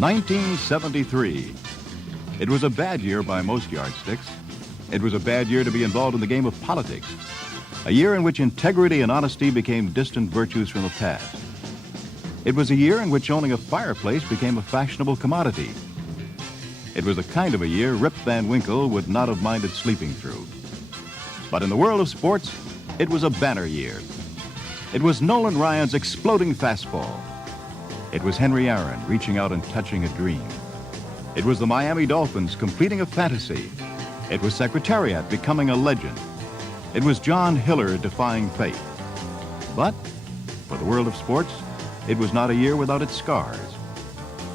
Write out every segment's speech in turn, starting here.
1973. It was a bad year by most yardsticks. It was a bad year to be involved in the game of politics. A year in which integrity and honesty became distant virtues from the past. It was a year in which owning a fireplace became a fashionable commodity. It was the kind of a year Rip Van Winkle would not have minded sleeping through. But in the world of sports, it was a banner year. It was Nolan Ryan's exploding fastball. It was Henry Aaron reaching out and touching a dream. It was the Miami Dolphins completing a fantasy. It was Secretariat becoming a legend. It was John Hiller defying fate. But for the world of sports, it was not a year without its scars.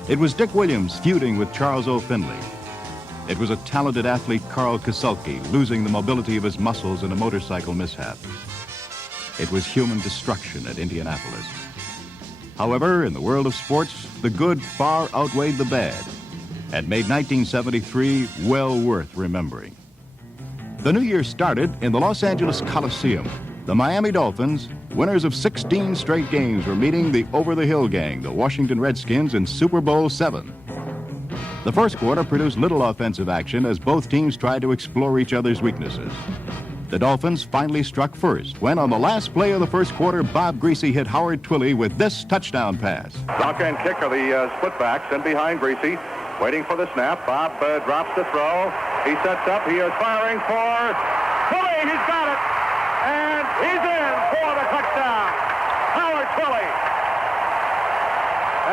It was Dick Williams feuding with Charles O. Finley. It was a talented athlete, Carl Kasulke, losing the mobility of his muscles in a motorcycle mishap. It was human destruction at Indianapolis. However, in the world of sports, the good far outweighed the bad and made 1973 well worth remembering. The new year started in the Los Angeles Coliseum. The Miami Dolphins, winners of 16 straight games, were meeting the over-the-hill gang, the Washington Redskins, in Super Bowl VII. The first quarter produced little offensive action as both teams tried to explore each other's weaknesses. The Dolphins finally struck first when, on the last play of the first quarter, Bob Greasy hit Howard Twilley with this touchdown pass. Donka and Kick are the split backs in behind Greasy, waiting for the snap. Bob drops the throw. He sets up. He is firing for Twilley. He's got it. And he's in for the touchdown. Howard Twilley.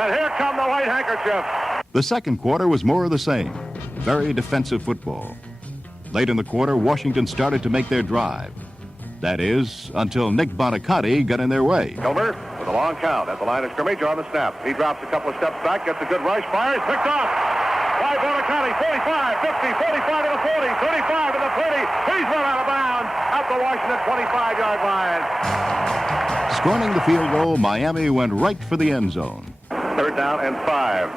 And here come the white handkerchiefs. The second quarter was more of the same. Very defensive football. Late in the quarter, Washington started to make their drive. That is, until Nick Bonacotti got in their way. Kilmer with a long count at the line of scrimmage on the snap. He drops a couple of steps back, gets a good rush, fires, picked off by Bonacotti. 45, 50, 45 to the 40, 35 to the 30. He's run out of bounds at the Washington 25-yard line. Scorning the field goal, Miami went right for the end zone. Third down and 5.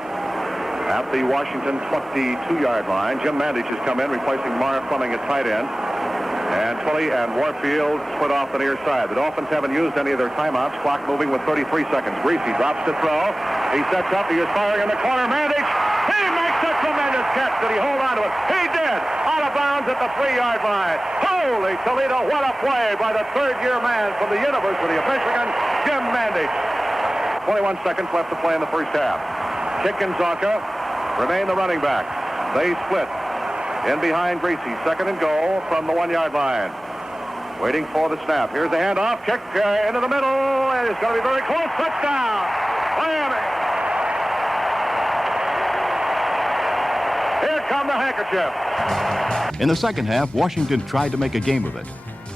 At the Washington 22-yard line, Jim Mandich has come in, replacing Marv Fleming at tight end. And Twilley and Warfield split off the near side. The Dolphins haven't used any of their timeouts. Clock moving with 33 seconds. Greasy drops to throw. He sets up. He is firing in the corner. Mandich, he makes a tremendous catch. Did he hold on to it? He did. Out of bounds at the 3-yard line. Holy Toledo, what a play by the third-year man from the University of Michigan, Jim Mandich. 21 seconds left to play in the first half. Kick and Zonka remain the running back. They split. In behind Greasy, second and goal from the 1-yard line. Waiting for the snap. Here's the handoff. Kick into the middle. And it's going to be very close. Touchdown, Miami. Here come the handkerchiefs. In the second half, Washington tried to make a game of it.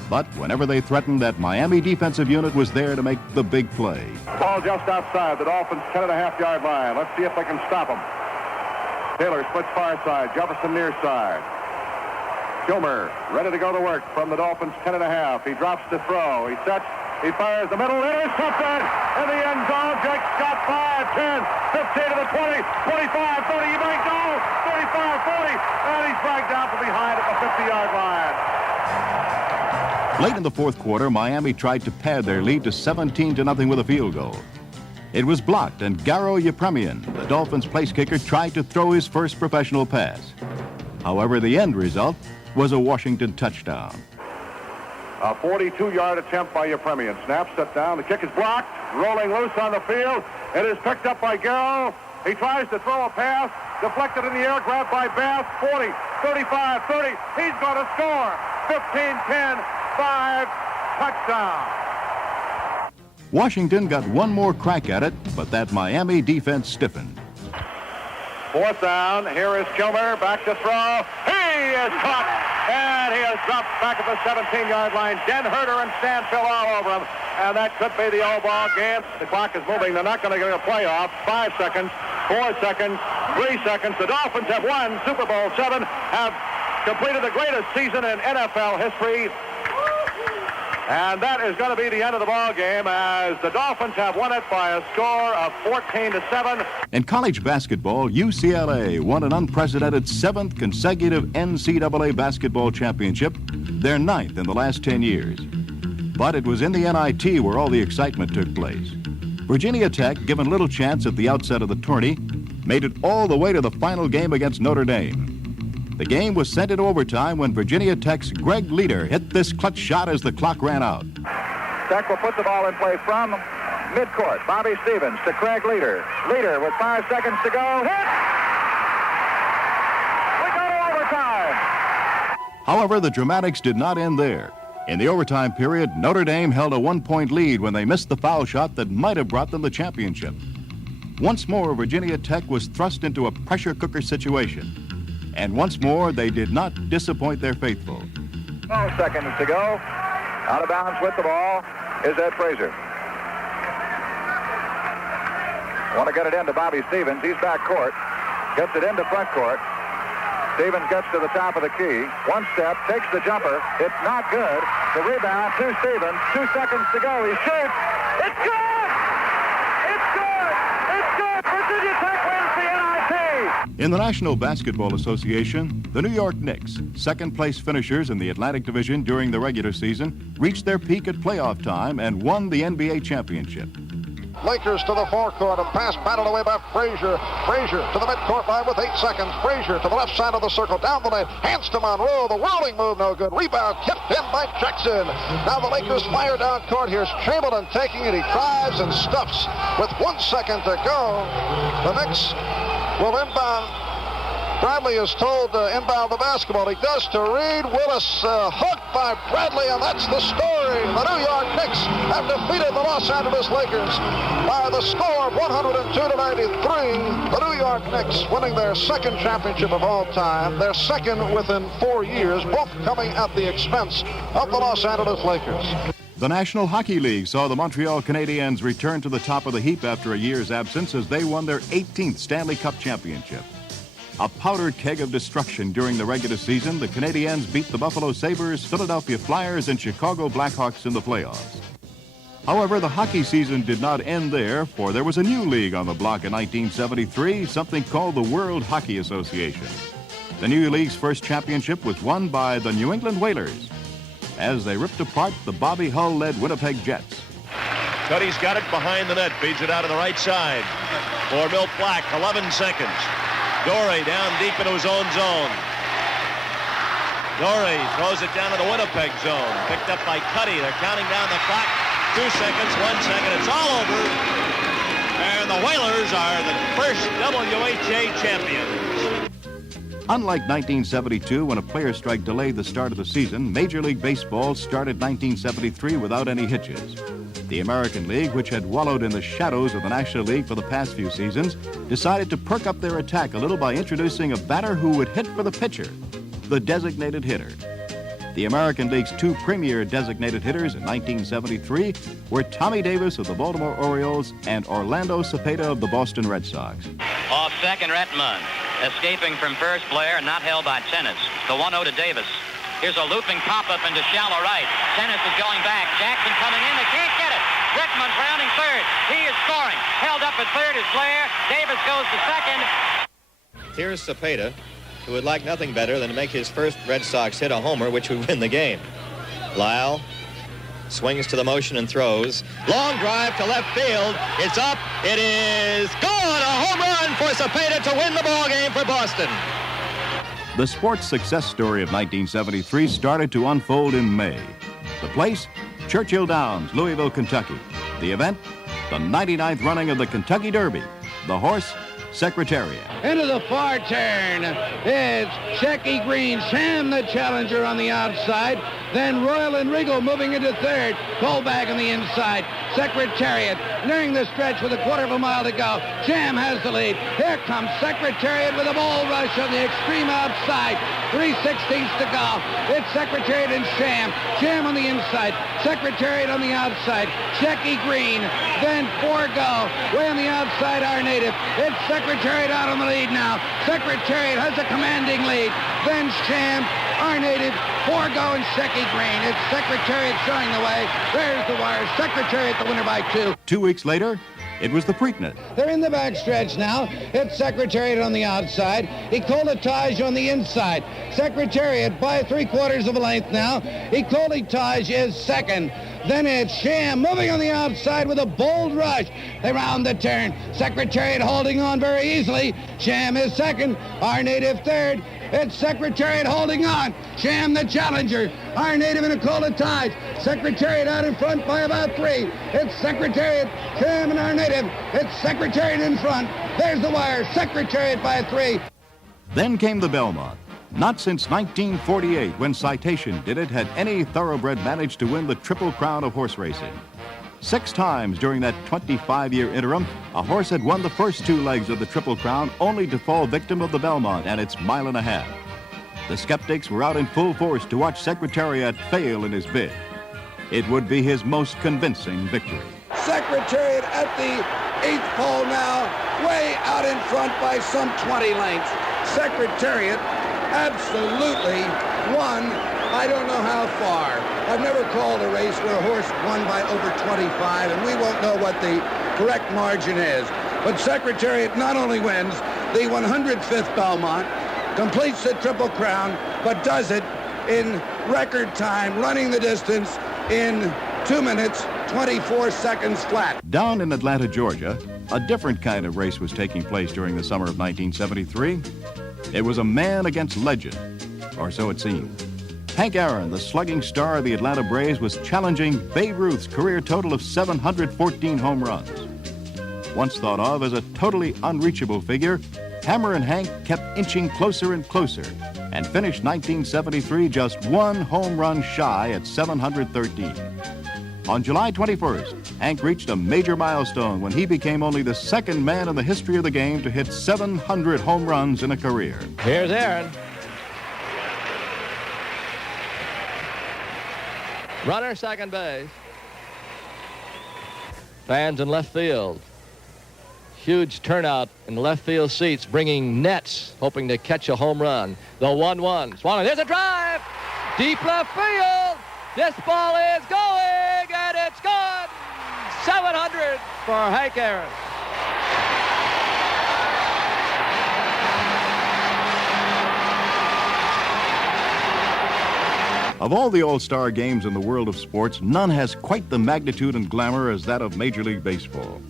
But whenever they threatened, that Miami defensive unit was there to make the big play. Ball just outside the Dolphins' 10.5-yard line. Let's see if they can stop them. Taylor splits far side, Jefferson near side. Kilmer ready to go to work from the Dolphins' 10.5. He drops to throw. He sets. He fires the middle. Intercepted in the end zone. Jake Scott 5, 10, 15 to the 20, 25, 30. He might go. 35, 40. And he's dragged down from behind at the 50-yard line. Late in the fourth quarter, Miami tried to pad their lead to 17-0 with a field goal. It was blocked, and Garo Yepremian, the Dolphins' place kicker, tried to throw his first professional pass. However, the end result was a Washington touchdown. A 42-yard attempt by Yepremian. Snap, set down. The kick is blocked. Rolling loose on the field. It is picked up by Garo. He tries to throw a pass. Deflected in the air. Grabbed by Bass. 40, 35, 30. He's going to score. 15, 10, 5. Touchdown. Washington got one more crack at it, but that Miami defense stiffened. Fourth down. Here is Kilmer. Back to throw. He is caught. And he is dropped back at the 17-yard line. Den Herder and Stanfill all over him. And that could be the all-ball game. The clock is moving. They're not going to get a playoff. 5 seconds, 4 seconds, 3 seconds. The Dolphins have won Super Bowl VII, have completed the greatest season in NFL history. And that is going to be the end of the ball game as the Dolphins have won it by a score of 14-7. In college basketball, UCLA won an unprecedented 7th consecutive NCAA basketball championship, their 9th in the last 10 years. But it was in the NIT where all the excitement took place. Virginia Tech, given little chance at the outset of the tourney, made it all the way to the final game against Notre Dame. The game was sent into overtime when Virginia Tech's Greg Leader hit this clutch shot as the clock ran out. Tech will put the ball in play from midcourt. Bobby Stevens to Craig Leader. Leader with 5 seconds to go. Hit! We go to overtime. However, the dramatics did not end there. In the overtime period, Notre Dame held a 1-point lead when they missed the foul shot that might have brought them the championship. Once more, Virginia Tech was thrust into a pressure cooker situation. And once more, they did not disappoint their faithful. 12 seconds to go. Out of bounds with the ball is Ed Frazier. Want to get it into Bobby Stevens. He's back court. Gets it into front court. Stevens gets to the top of the key. One step, takes the jumper. It's not good. The rebound to Stevens. 2 seconds to go. He shoots. It's good! It's good! It's good! Virginia Tech wins the NIT! In the National Basketball Association, the New York Knicks, second-place finishers in the Atlantic Division during the regular season, reached their peak at playoff time and won the NBA championship. Lakers to the forecourt. A pass battled away by Frazier. Frazier to the midcourt line with 8 seconds. Frazier to the left side of the circle. Down the lane. Hands to Monroe. The whirling move, no good. Rebound tipped in by Jackson. Now the Lakers fire down court. Here's Chamberlain taking it. He drives and stuffs with 1 second to go. The Knicks will inbound. Bradley is told to inbound the basketball. He does to Reed. Willis hooked by Bradley, and that's the story. The New York Knicks have defeated the Los Angeles Lakers by the score of 102-93. The New York Knicks winning their second championship of all time, their second within 4 years, both coming at the expense of the Los Angeles Lakers. The National Hockey League saw the Montreal Canadiens return to the top of the heap after a year's absence as they won their 18th Stanley Cup championship. A powder keg of destruction during the regular season, the Canadiens beat the Buffalo Sabres, Philadelphia Flyers, and Chicago Blackhawks in the playoffs. However, the hockey season did not end there, for there was a new league on the block in 1973, something called the World Hockey Association. The new league's first championship was won by the New England Whalers as they ripped apart the Bobby Hull-led Winnipeg Jets. Cuddy's got it behind the net, feeds it out on the right side. For Milt Black, 11 seconds. Dorey down deep into his own zone. Dorey throws it down to the Winnipeg zone. Picked up by Cuddy. They're counting down the clock. 2 seconds, 1 second. It's all over. And the Whalers are the first WHA champions. Unlike 1972, when a player strike delayed the start of the season, Major League Baseball started 1973 without any hitches. The American League, which had wallowed in the shadows of the National League for the past few seasons, decided to perk up their attack a little by introducing a batter who would hit for the pitcher, the designated hitter. The American League's two premier designated hitters in 1973 were Tommy Davis of the Baltimore Orioles and Orlando Cepeda of the Boston Red Sox. Off second, Retmund. Escaping from first, Blair, not held by Tennis. The 1-0 to Davis. Here's a looping pop-up into shallow right. Tennis is going back. Jackson coming in. They can't get it. Retmund rounding third. He is scoring. Held up at third is Blair. Davis goes to second. Here's Cepeda, who would like nothing better than to make his first Red Sox hit a homer, which would win the game. Lyle swings to the motion and throws. Long drive to left field. It's up. It is gone. A home run for Cepeda to win the ball game for Boston. The sports success story of 1973 started to unfold in May. The place, Churchill Downs, Louisville, Kentucky. The event, the 99th running of the Kentucky Derby. The horse, Secretariat. Into the far turn. It's Shecky Green, Sam the challenger on the outside. Then Royal and Regal moving into third. Colback on the inside. Secretariat nearing the stretch with a quarter of a mile to go. Sham has the lead. Here comes Secretariat with a bull rush on the extreme outside. 3/16 to go. It's Secretariat and Sham. Sham on the inside. Secretariat on the outside. Shecky Green. Then 4 go. Way on the outside, our native. It's Secretariat out on the lead now. Secretariat has a commanding lead. Then Sham, our native. 4 go and Shecky Green. It's Secretariat showing the way. There's the wire. Secretariat the winner by 2. 2 weeks later, it was the Preakness. They're in the backstretch now. It's Secretariat on the outside. Ecolitage on the inside. Secretariat by 3/4 of a length now. Ecolitage is second. Then it's Sham moving on the outside with a bold rush. They round the turn. Secretariat holding on very easily. Sham is second. Our native third. It's Secretariat holding on. Sham the challenger. Our native in a cola ties. Secretariat out in front by about 3. It's Secretariat, Sham, and our native. It's Secretariat in front. There's the wire. Secretariat by 3. Then came the Belmont. Not since 1948, when Citation did it, had any thoroughbred managed to win the Triple Crown of horse racing. 6 times during that 25-year interim, a horse had won the first 2 legs of the Triple Crown, only to fall victim of the Belmont and its 1.5 miles. The skeptics were out in full force to watch Secretariat fail in his bid. It would be his most convincing victory. Secretariat at the 8th pole now, way out in front by some 20 lengths. Secretariat absolutely won. I don't know how far. I've never called a race where a horse won by over 25, and we won't know what the correct margin is. But Secretariat not only wins the 105th Belmont, completes the Triple Crown, but does it in record time, running the distance in 2 minutes, 24 seconds flat. Down in Atlanta, Georgia, a different kind of race was taking place during the summer of 1973. It was a man against legend, or so it seemed. Hank Aaron, the slugging star of the Atlanta Braves, was challenging Babe Ruth's career total of 714 home runs. Once thought of as a totally unreachable figure, Hammer and Hank kept inching closer and closer and finished 1973 just 1 home run shy at 713. On July 21st, Hank reached a major milestone when he became only the 2nd man in the history of the game to hit 700 home runs in a career. Here's Aaron. Runner second base. Fans in left field. Huge turnout in left field seats, bringing nets, hoping to catch a home run. The 1-1. Swung. There's a drive. Deep left field. This ball is going, and it's gone. 700 for Hank Aaron. Of all the all-star games in the world of sports, none has quite the magnitude and glamour as that of Major League Baseball.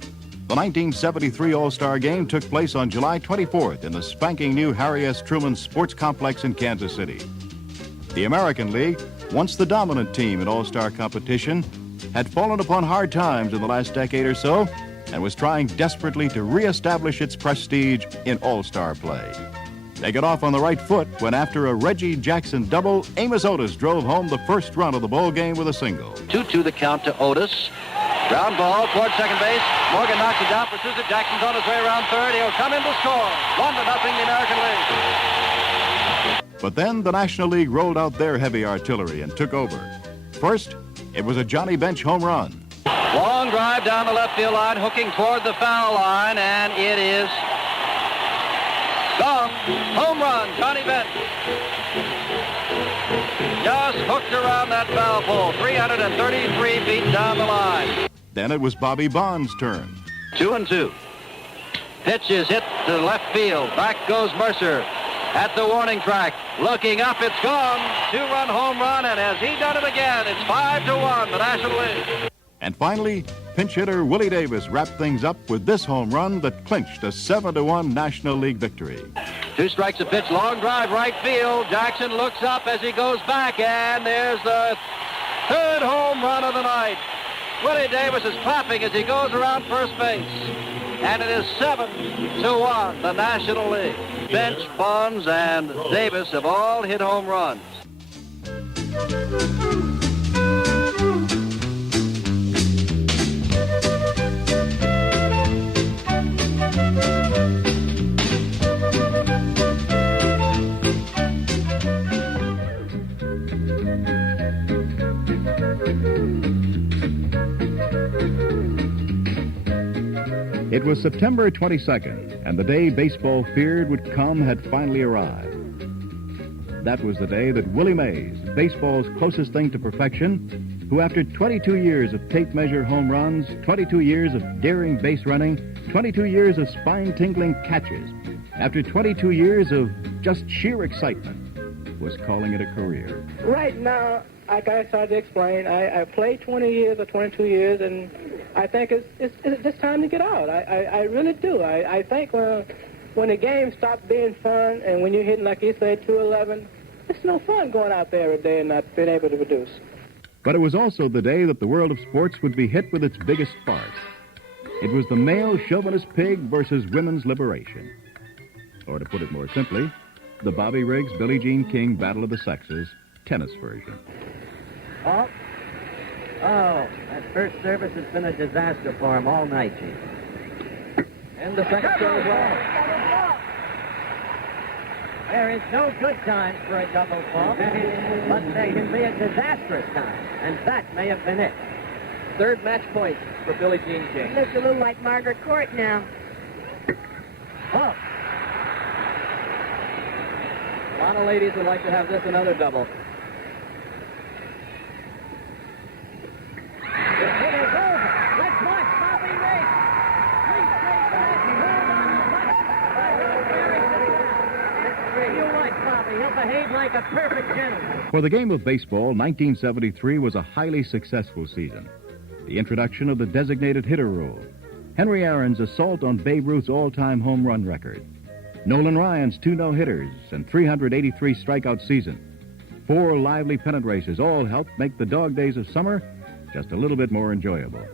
The 1973 All-Star Game took place on July 24th in the spanking new Harry S. Truman Sports Complex in Kansas City. The American League, once the dominant team in all-star competition, had fallen upon hard times in the last decade or so and was trying desperately to reestablish its prestige in all-star play. They got off on the right foot when, after a Reggie Jackson double, Amos Otis drove home the first run of the ball game with a single. 2-2 the count to Otis. Ground ball toward second base. Morgan knocks it down, pursues it. Jackson's on his way around third. He'll come in to score. 1-0 the American League. But then the National League rolled out their heavy artillery and took over. First, it was a Johnny Bench home run. Long drive down the left field line, hooking toward the foul line, and it is gone. Home run, Johnny Bench. Just hooked around that foul pole. 333 feet down the line. Then it was Bobby Bonds' turn. 2-2. Pitch is hit to left field. Back goes Mercer at the warning track. Looking up, it's gone. 2-run home run, and has he done it again? It's 5-1, the National League. And finally, pinch hitter Willie Davis wrapped things up with this home run that clinched a 7-1 National League victory. 2 strikes a pitch, long drive, right field. Jackson looks up as he goes back, and there's the 3rd home run of the night. Willie Davis is clapping as he goes around first base. And it is 7-1, the National League. Bench, Bonds, and Davis have all hit home runs. It was September 22nd, and the day baseball feared would come had finally arrived. That was the day that Willie Mays, baseball's closest thing to perfection, who after 22 years of tape measure home runs, 22 years of daring base running, 22 years of spine-tingling catches, after 22 years of just sheer excitement, was calling it a career. Right now, like I started to explain, I played 20 years or 22 years, and I think it's just time to get out. I really do. I think when the game stopped being fun, and when you're hitting, like you said, 211, it's no fun going out there every day and not being able to produce. But it was also the day that the world of sports would be hit with its biggest farce. It was the male chauvinist pig versus women's liberation. Or to put it more simply, the Bobby Riggs, Billie Jean King Battle of the Sexes tennis version. Oh, that first service has been a disaster for him all night, Chief. And the second serve well. There is no good time for a double fault, but there can be a disastrous time, and that may have been it. Third match point for Billie Jean King. Looks a little like Margaret Court now. Oh. A lot of ladies would like to have this another double. It is over. Let's watch Bobby Riggs. Three straight matches held on the button by Will Barry. You like Bobby. He'll behave like a perfect gentleman. For the game of baseball, 1973 was a highly successful season. The introduction of the designated hitter rule, Henry Aaron's assault on Babe Ruth's all-time home run record, Nolan Ryan's 2 no-hitters and 383 strikeout season, 4 lively pennant races all helped make the dog days of summer just a little bit more enjoyable.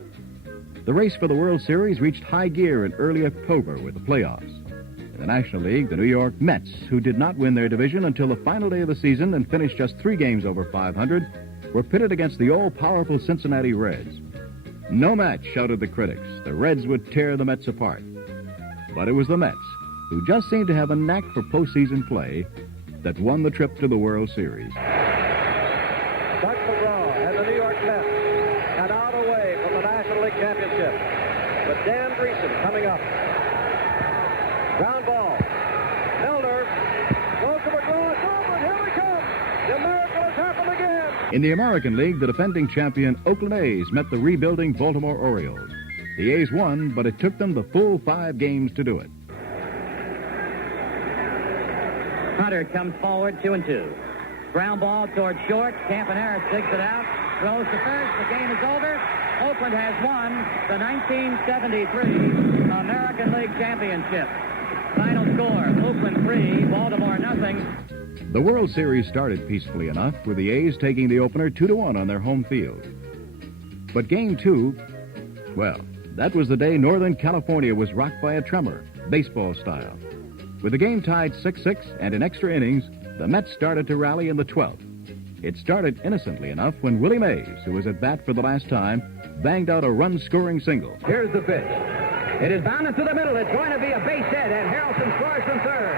The race for the World Series reached high gear in early October with the playoffs. In the National League, the New York Mets, who did not win their division until the final day of the season and finished just 3 games over 500, were pitted against the all-powerful Cincinnati Reds. No match, shouted the critics. The Reds would tear the Mets apart. But it was the Mets, who just seemed to have a knack for postseason play, that won the trip to the World Series. Buck McGraw and the New York Mets got out away from the National League Championship with Dan Greason coming up. Ground ball. Milner goes to McGraw. It's over. Here we come. The miracle has happened again. In the American League, the defending champion Oakland A's met the rebuilding Baltimore Orioles. The A's won, but it took them the full 5 games to do it. Hunter comes forward 2-2. Ground ball toward short. Campanera digs it out. Throws to first. The game is over. Oakland has won the 1973 American League Championship. Final score, Oakland 3, Baltimore nothing. The World Series started peacefully enough, with the A's taking the opener 2-1 on their home field. But Game 2, well, that was the day Northern California was rocked by a tremor, baseball style. With the game tied 6-6 and in extra innings, the Mets started to rally in the 12th. It started innocently enough when Willie Mays, who was at bat for the last time, banged out a run-scoring single. Here's the pitch. It is bounded to the middle. It's going to be a base hit, and Harrelson scores from third.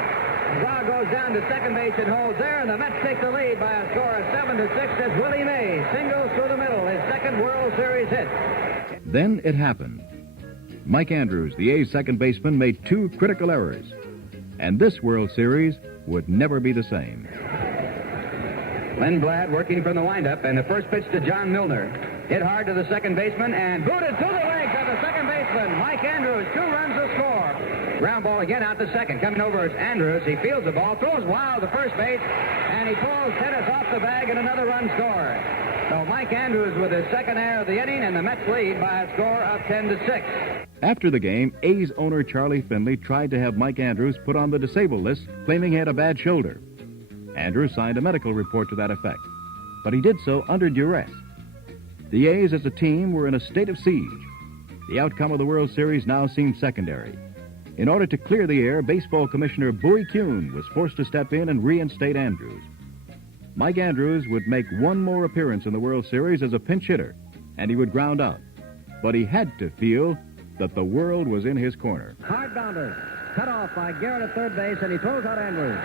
McGraw goes down to second base and holds there, and the Mets take the lead by a score of 7-6 as Willie Mays singles through the middle, his second World Series hit. Then it happened. Mike Andrews, the A's second baseman, made 2 critical errors. And this World Series would never be the same. Lindblad working from the windup, and the first pitch to John Milner. Hit hard to the second baseman and booted to the legs of the second baseman. Mike Andrews, 2 runs to score. Ground ball again out to second. Coming over is Andrews. He fields the ball, throws wild to first base, and he pulls tennis off the bag and another run scored. So Mike Andrews with his second error of the inning, and the Mets lead by a score of 10-6. After the game, A's owner Charlie Finley tried to have Mike Andrews put on the disabled list, claiming he had a bad shoulder. Andrews signed a medical report to that effect, but he did so under duress. The A's as a team were in a state of siege. The outcome of the World Series now seemed secondary. In order to clear the air, Baseball Commissioner Bowie Kuhn was forced to step in and reinstate Andrews. Mike Andrews would make one more appearance in the World Series as a pinch hitter, and he would ground out. But he had to feel that the world was in his corner. Hard bounder, cut off by Garrett at third base, and he throws out Andrews.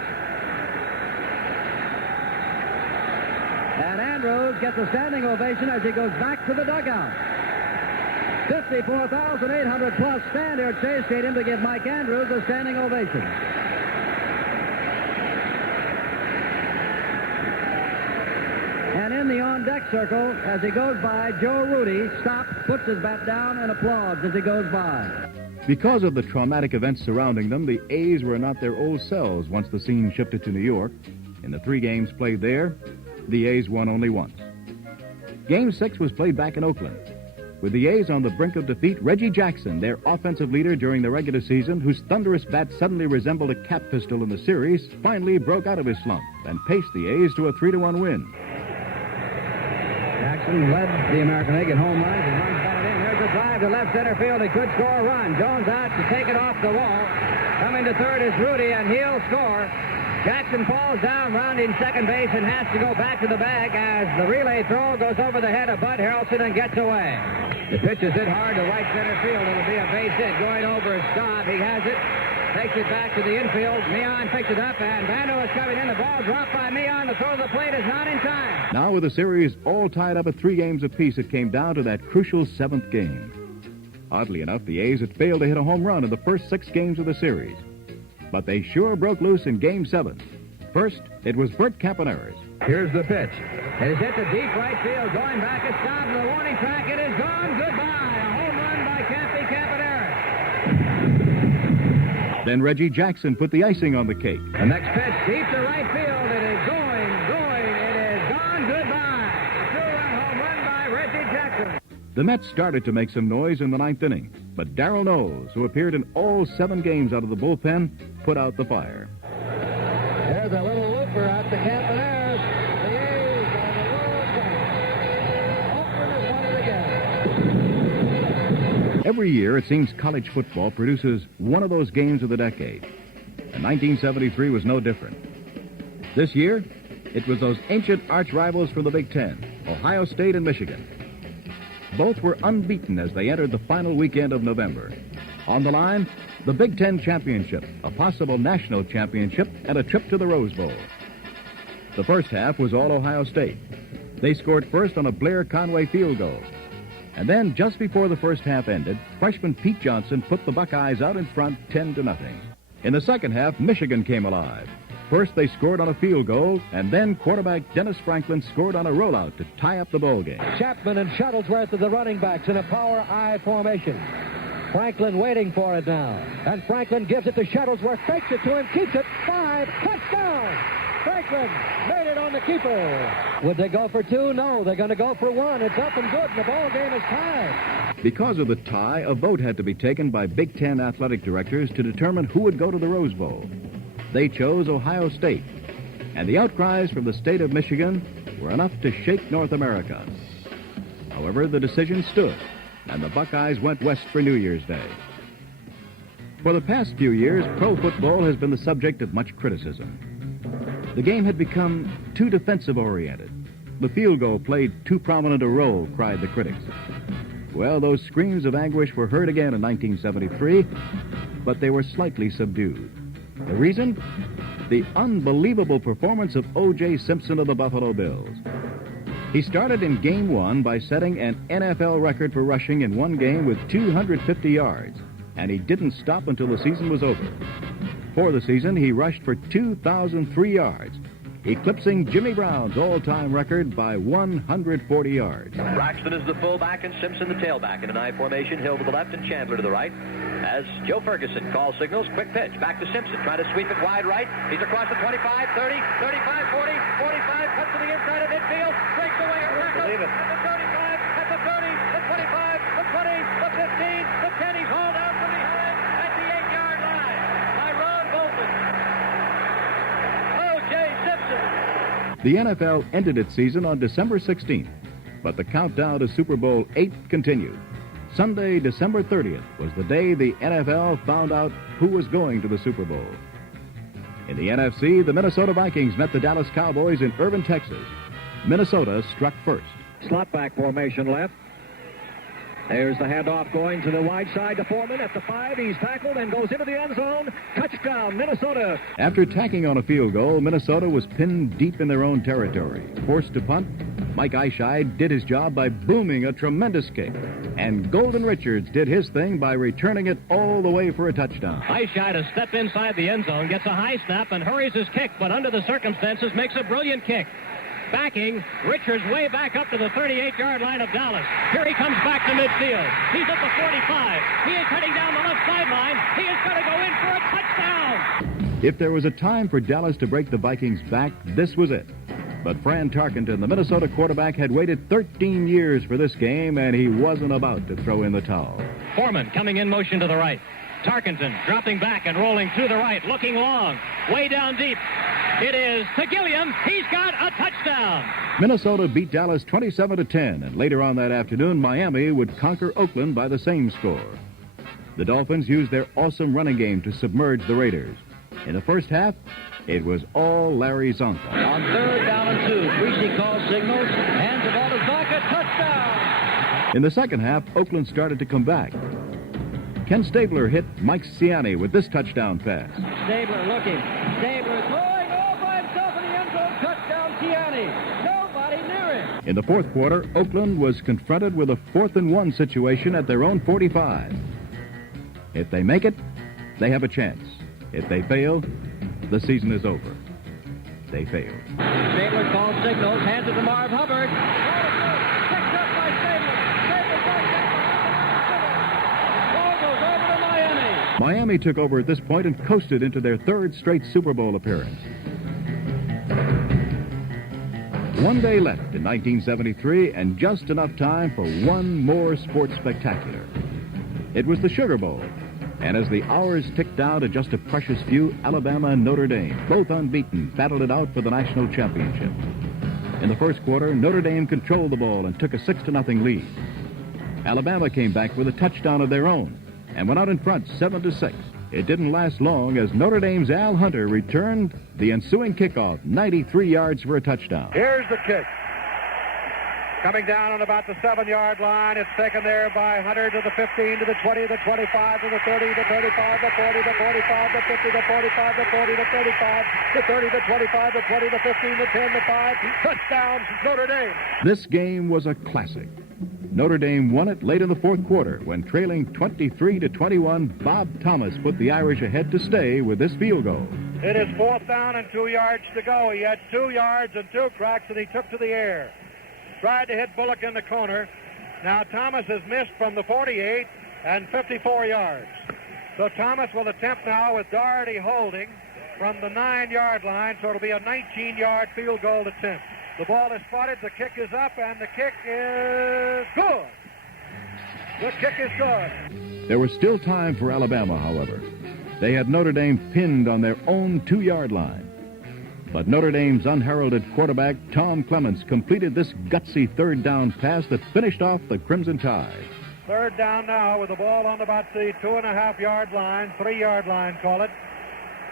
And Andrews gets a standing ovation as he goes back to the dugout. 54,800 plus stand here at Chase Stadium to give Mike Andrews a standing ovation. And in the on-deck circle, as he goes by, Joe Rudy stops, puts his bat down, and applauds as he goes by. Because of the traumatic events surrounding them, the A's were not their old selves once the scene shifted to New York. In the 3 games played there, the A's won only once. Game 6 was played back in Oakland. With the A's on the brink of defeat, Reggie Jackson, their offensive leader during the regular season, whose thunderous bat suddenly resembled a cap pistol in the series, finally broke out of his slump and paced the A's to a 3-1 win. Jackson led the American League in home runs and runs batted in. There's a drive to left center field. He could score a run. Jones out to take it off the wall. Coming to third is Rudy, and he'll score. Jackson falls down, rounding second base, and has to go back to the bag as the relay throw goes over the head of Bud Harrelson and gets away. The pitch is hit hard to right center field. It'll be a base hit going over Staub. He has it. Takes it back to the infield. Meehan picks it up, and Vando is coming in. The ball dropped by Meehan. The throw to the plate is not in time. Now with the series all tied up at 3 games apiece, it came down to that crucial 7th game. Oddly enough, the A's had failed to hit a home run in the first 6 games of the series. But they sure broke loose in Game 7. First, it was Bert Campaneris. Here's the pitch. It is hit to deep right field. Going back, it stops to the warning track. It is gone. Goodbye. A home run by Campy Campaneris. Then Reggie Jackson put the icing on the cake. The next pitch, deep to right field. It is going. It is gone. Goodbye. A 2-run home run by Reggie Jackson. The Mets started to make some noise in the 9th inning, but Darrell Knowles, who appeared in all 7 games out of the bullpen, put out the fire. There's a little looper out to Campaneris. The A's on the road. Oakland has won it again. Every year, it seems college football produces one of those games of the decade. And 1973 was no different. This year, it was those ancient arch rivals from the Big Ten, Ohio State and Michigan. Both were unbeaten as they entered the final weekend of November. On the line, the Big Ten championship, a possible national championship, and a trip to the Rose Bowl. The first half was all Ohio State. They scored first on a Blair Conway field goal. And then, just before the first half ended, freshman Pete Johnson put the Buckeyes out in front 10-0. In the second half, Michigan came alive. First, they scored on a field goal, and then quarterback Dennis Franklin scored on a rollout to tie up the ball game. Chapman and Shuttlesworth are the running backs in a power I formation. Franklin waiting for it now. And Franklin gives it to Shuttlesworth, fakes it to him, keeps it, 5, touchdown! Franklin made it on the keeper. Would they go for 2? No, they're going to go for 1. It's up and good, and the ball game is tied. Because of the tie, a vote had to be taken by Big Ten athletic directors to determine who would go to the Rose Bowl. They chose Ohio State, and the outcries from the state of Michigan were enough to shake North America. However, the decision stood, and the Buckeyes went west for New Year's Day. For the past few years, pro football has been the subject of much criticism. The game had become too defensive-oriented. The field goal played too prominent a role, cried the critics. Well, those screams of anguish were heard again in 1973, but they were slightly subdued. The reason? The unbelievable performance of O.J. Simpson of the Buffalo Bills. He started in Game 1 by setting an NFL record for rushing in one game with 250 yards, and he didn't stop until the season was over. For the season, he rushed for 2,003 yards, eclipsing Jimmy Brown's all-time record by 140 yards. Braxton is the fullback and Simpson the tailback in an I formation. Hill to the left and Chandler to the right. As Joe Ferguson calls signals, quick pitch. Back to Simpson, trying to sweep it wide right. He's across the 25, 30, 35, 40, 45, cuts to the inside of midfield, breaks away a tackle. At the 35, at the 30, the 25, the 20, the 15, the 10. He's hauled out from behind at the 8-yard line by Ron Bolton. O.J. Simpson. The NFL ended its season on December 16th, but the countdown to Super Bowl VIII continued. Sunday, December 30th, was the day the NFL found out who was going to the Super Bowl. In the NFC, the Minnesota Vikings met the Dallas Cowboys in Irving, Texas. Minnesota struck first. Slot back formation left. There's the handoff going to the wide side to Foreman at the 5. He's tackled and goes into the end zone. Touchdown, Minnesota. After tacking on a field goal, Minnesota was pinned deep in their own territory. Forced to punt, Mike Eischeid did his job by booming a tremendous kick. And Golden Richards did his thing by returning it all the way for a touchdown. Eischeid a step inside the end zone, gets a high snap and hurries his kick, but under the circumstances makes a brilliant kick. Backing, Richards way back up to the 38-yard line of Dallas. Here he comes back to midfield. He's at the 45. He is heading down the left sideline. He is going to go in for a touchdown. If there was a time for Dallas to break the Vikings' back, this was it. But Fran Tarkenton, the Minnesota quarterback, had waited 13 years for this game, and he wasn't about to throw in the towel. Foreman coming in motion to the right. Tarkenton dropping back and rolling to the right, looking long, way down deep. It is to Gilliam. He's got a touchdown. Minnesota beat Dallas 27-10, and later on that afternoon, Miami would conquer Oakland by the same score. The Dolphins used their awesome running game to submerge the Raiders. In the first half, it was all Larry Zonka. On third down and 2, Greasy calls signals, hands the ball to Zonka, touchdown! In the second half, Oakland started to come back. Ken Stabler hit Mike Ciani with this touchdown pass. Stabler looking. Stabler throwing all by himself in the end zone. Touchdown, Ciani. Nobody near him. In the fourth quarter, Oakland was confronted with a 4th-and-1 situation at their own 45. If they make it, they have a chance. If they fail, the season is over. They failed. Stabler calls signals, hands it to Marv Hubbard. Picked up by Stabler. Ball goes over to Miami. Miami took over at this point and coasted into their 3rd straight Super Bowl appearance. One day left in 1973, and just enough time for one more sports spectacular. It was the Sugar Bowl. And as the hours ticked down to just a precious few, Alabama and Notre Dame, both unbeaten, battled it out for the national championship. In the first quarter, Notre Dame controlled the ball and took a 6-0 lead. Alabama came back with a touchdown of their own and went out in front 7-6. It didn't last long as Notre Dame's Al Hunter returned the ensuing kickoff 93 yards for a touchdown. Here's the kick. Coming down on about the 7-yard line. It's taken there by Hunter to the 15, to the 20, the 25, to the 30, the 35, the 40, the 45, the 50, the 45, the 40, the 35, the 30, the 25, the 20, the 15, the 10, the 5. Touchdown, Notre Dame. This game was a classic. Notre Dame won it late in the fourth quarter when, trailing 23-21, Bob Thomas put the Irish ahead to stay with this field goal. It is 4th down and 2 yards to go. He had 2 yards and 2 cracks, and he took to the air. Tried to hit Bullock in the corner. Now Thomas has missed from the 48 and 54 yards. So Thomas will attempt now with Doherty holding from the 9-yard line, so it'll be a 19-yard field goal attempt. The ball is spotted, the kick is up, and the kick is good. The kick is good. There was still time for Alabama, however. They had Notre Dame pinned on their own 2-yard line. But Notre Dame's unheralded quarterback, Tom Clements, completed this gutsy 3rd down pass that finished off the Crimson Tide. 3rd down now with the ball on about the 2.5-yard line, 3-yard line, call it.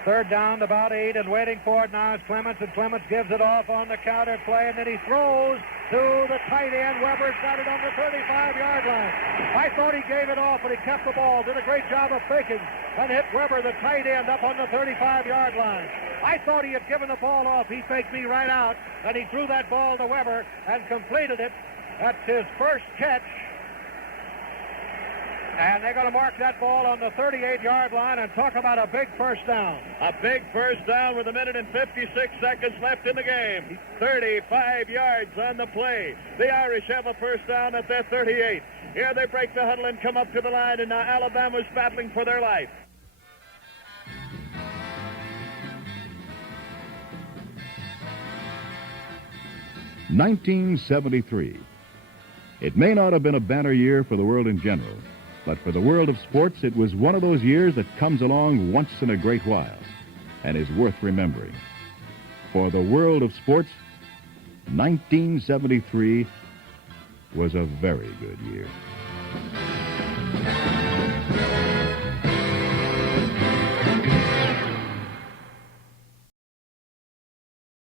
3rd down, about 8, and waiting for it now is Clements, and Clements gives it off on the counter play, and then he throws to the tight end. Weber's got it on the 35-yard line. I thought he gave it off, but he kept the ball, did a great job of faking, and hit Weber, the tight end, up on the 35-yard line. I thought he had given the ball off. He faked me right out, and he threw that ball to Weber and completed it. That's his first catch. And they're going to mark that ball on the 38-yard line and talk about a big first down. A big first down with 1 minute and 56 seconds left in the game. 35 yards on the play. The Irish have a first down at their 38. Here they break the huddle and come up to the line, and now Alabama's battling for their life. (1973). It may not have been a banner year for the world in general, but for the world of sports, it was one of those years that comes along once in a great while and is worth remembering. For the world of sports, 1973 was a very good year.